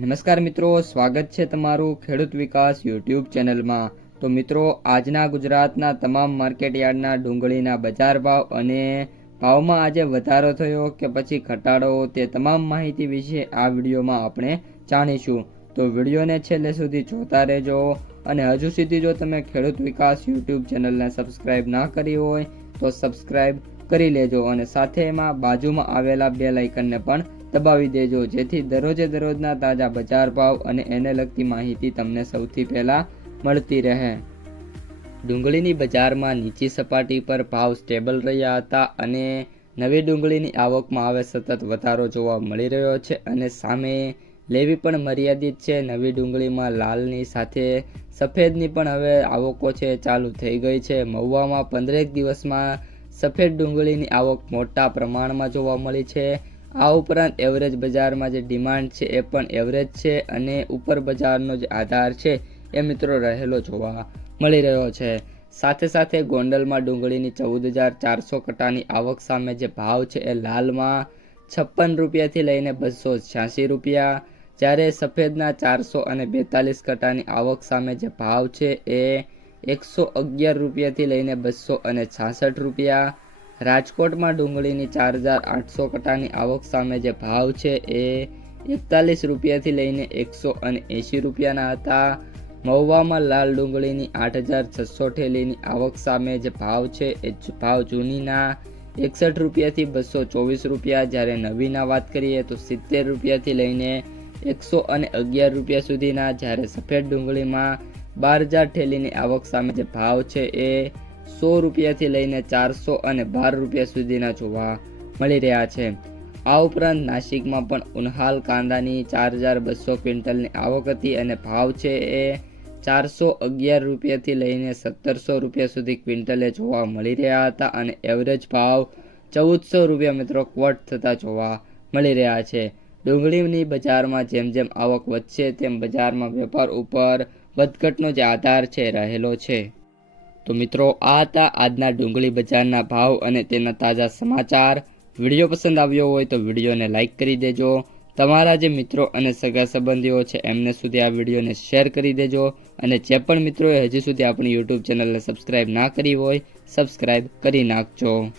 નમસ્કાર મિત્રો, સ્વાગત છે તમારું ખેડૂત વિકાસ યુટ્યુબ ચેનલમાં. તો મિત્રો, આજના ગુજરાતના તમામ માર્કેટ યાર્ડના ડુંગળીના બજાર ભાવ અને ભાવમાં આજે વધારો થયો કે પછી ઘટાડો તે તમામ માહિતી વિશે આ વિડીયોમાં આપણે જાણીશું. તો વિડીયોને છેલ્લે સુધી જોતા રહેજો અને હજુ સુધી જો તમે ખેડૂત વિકાસ યુટ્યુબ ચેનલને સબસ્ક્રાઇબ ના કરી હોય તો સબસ્ક્રાઇબ કરી લેજો અને સાથે એમાં બાજુમાં આવેલા બે લાઇકનને પણ દબાવી દેજો. જેથી દરરોજે દરરોજના તાજા બજાર ભાવ અને એને લગતી માહિતી તમને સૌથી પહેલાં મળતી રહે. ડુંગળીની બજારમાં નીચી સપાટી પર ભાવ સ્ટેબલ રહ્યા હતા અને નવી ડુંગળીની આવકમાં હવે સતત વધારો જોવા મળી રહ્યો છે અને સામે લેવી પણ મર્યાદિત છે. નવી ડુંગળીમાં લાલની સાથે સફેદની પણ હવે આવકો છે, ચાલુ થઈ ગઈ છે. મહુવામાં પંદરેક દિવસમાં સફેદ ડુંગળીની આવક મોટા પ્રમાણમાં જોવા મળી છે. આ ઉપરાંત એવરેજ બજારમાં જે ડિમાન્ડ છે એ પણ એવરેજ છે અને ઉપર બજારનો જે આધાર છે એ મિત્રો રહેલો જોવા મળી રહ્યો છે. સાથે સાથે ગોંડલમાં ડુંગળીની ચૌદ હજાર ચારસો કટાની આવક સામે જે ભાવ છે એ લાલમાં છપ્પન રૂપિયાથી લઈને બસો છ્યાસી રૂપિયા. જ્યારે સફેદના ચારસો અને બેતાલીસ કટાની આવક સામે જે ભાવ છે એ એકસો અગિયાર રૂપિયાથી લઈને બસો અને છાસઠ રૂપિયા. રાજકોટમાં ડુંગળીની ચાર હજાર આઠસો કટાની આવક સામે જે ભાવ છે એ એકતાલીસ રૂપિયાથી લઈને એકસો અને એંશી રૂપિયાના હતા. મહુવામાં લાલ ડુંગળીની આઠ હજાર છસો ઠેલીની આવક સામે જે ભાવ છે એ ભાવ જૂનીના એકસઠ રૂપિયાથી બસો ચોવીસ રૂપિયા. જ્યારે નવીના વાત કરીએ તો સિત્તેર રૂપિયાથી લઈને એકસો અને અગિયાર રૂપિયા સુધીના. જ્યારે સફેદ ડુંગળીમાં બાર હજાર ઠેલીની આવક સામે જે ભાવ છે એ સો રૂપિયાથી લઈને ચારસો અને બાર રૂપિયા સુધીના જોવા મળી રહ્યા છે. આ ઉપરાંત નાસિકમાં પણ ઉનહાલ કાંદાની ચાર હજાર બસો ક્વિન્ટલની આવક હતી અને ભાવ છે એ ચારસો અગિયાર રૂપિયાથી લઈને સત્તરસો રૂપિયા સુધી ક્વિન્ટલે જોવા મળી રહ્યા હતા અને એવરેજ ભાવ ચૌદસો રૂપિયા મિત્રો ક્વોટ થતા જોવા મળી રહ્યા છે. ડુંગળીની બજારમાં જેમ જેમ આવક વધશે તેમ બજારમાં વેપાર ઉપર વધઘટનો જે આધાર છે રહેલો છે. તો મિત્રો, આ હતા આજના ડુંગળી બજારના ભાવ અને તેના તાજા સમાચાર. વીડિયો પસંદ આવ્યો હોય તો વિડીયોને લાઇક કરી દેજો. તમારા જે મિત્રો અને સગા સંબંધીઓ છે, એમને સુધી આ વિડીયોને શેર કરી દેજો. અને જે પણ મિત્રોએ હજી સુધી આપણી યુટ્યુબ ચેનલને સબસ્ક્રાઇબ ના કરી હોય, સબસ્ક્રાઇબ કરી નાખજો.